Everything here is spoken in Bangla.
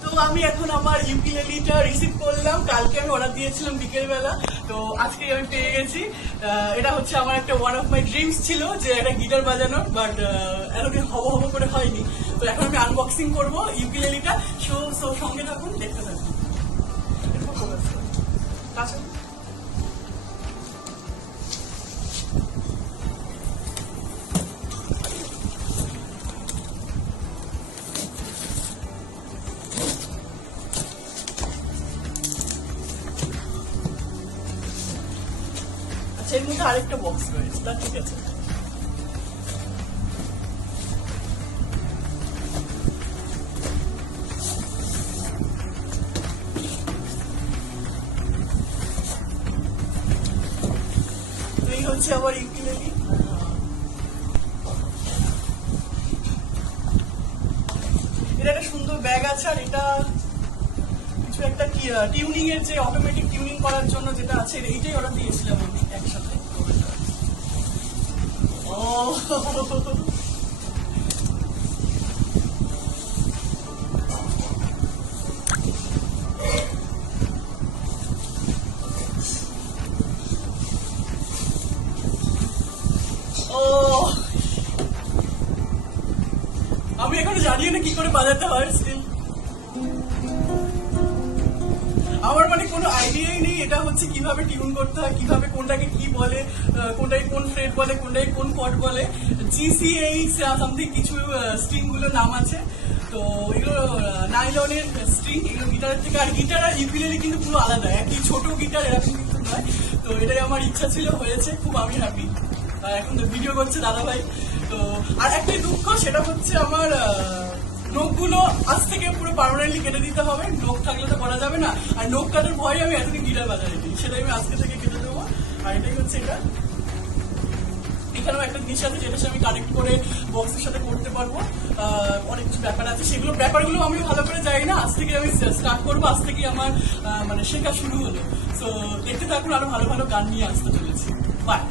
তো আমি এখন আমার ইউকুলেলিটা রিসিভ করলাম। কালকে আমি অর্ডার দিয়েছিলাম বিকেল বেলা, তো আজকে আমি পেয়ে গেছি। এটা হচ্ছে আমার একটা ওয়ান অফ মাই ড্রিমস ছিল যে একটা গিটার বাজানোর, বাট এতদিন হব হব করে হয়নি। তো এখন আমি আনবক্সিং করবো ইউকুলেলিটা। সো সঙ্গে থাকুন, দেখতে থাকুন। আচ্ছা, এর মধ্যে আরেকটা বক্স রয়েছে, তা ঠিক আছে। এই হচ্ছে আমার ইউকুলেলি। এটা একটা সুন্দর ব্যাগ আছে, আর এটা কিছু একটা টিউনিং এর যে অটোমেটিক টিউনিং করার জন্য যেটা আছে, এইটাই অর্ডার দিয়েছিলাম আমি একসাথে। আমি এখনো জানিও না কি করে বাজাতে হয়। আমার মানে কোনো আইডিয়াই নেই এটা হচ্ছে কিভাবে টিউন করতে হয়, কিভাবে কোনটাকে কি বলে, কোনটাকে কোন ফ্রেট বলে, কোনটাকে কোন কর্ড বলে, GCH সামথিং কিছু স্ট্রিং গুলোর নাম আছে। তো এগুলো নাইলনের স্ট্রিং, এগুলো গিটারের থেকে। আর গিটার আর ইউকুলেলি কিন্তু পুরো আলাদা, একই ছোট গিটার এরকম কিন্তু নয়। তো এটাই আমার ইচ্ছা ছিল, হয়েছে, খুব আমি হ্যাপি। এখন তো ভিডিও করছে দাদা ভাই। তো আর একটাই দুঃখ, সেটা হচ্ছে আমার নখগুলো আজ থেকে পুরো পার্মানেন্টলি কেটে দিতে হবে। নখ থাকলে তো করা যাবে না, আর নখ কাটার ভয়ে আমি এতদিন গিটার বাজাইনি, সেটাই আমি আজকে থেকে কেটে দেবো। আর এটাই হচ্ছে এটা। এখানেও একটা জিনিস আছে যেটা আমি কানেক্ট করে বক্সের সাথে করতে পারবো। অনেক কিছু ব্যাপার আছে, ব্যাপারগুলো আমি ভালো করে জানি না। আজ থেকে আমি স্টার্ট করবো, আজ থেকে আমার মানে শেখা শুরু হলো। তো দেখতে থাকুন, আরো ভালো ভালো গান নিয়ে আসতে চলেছি। বাই।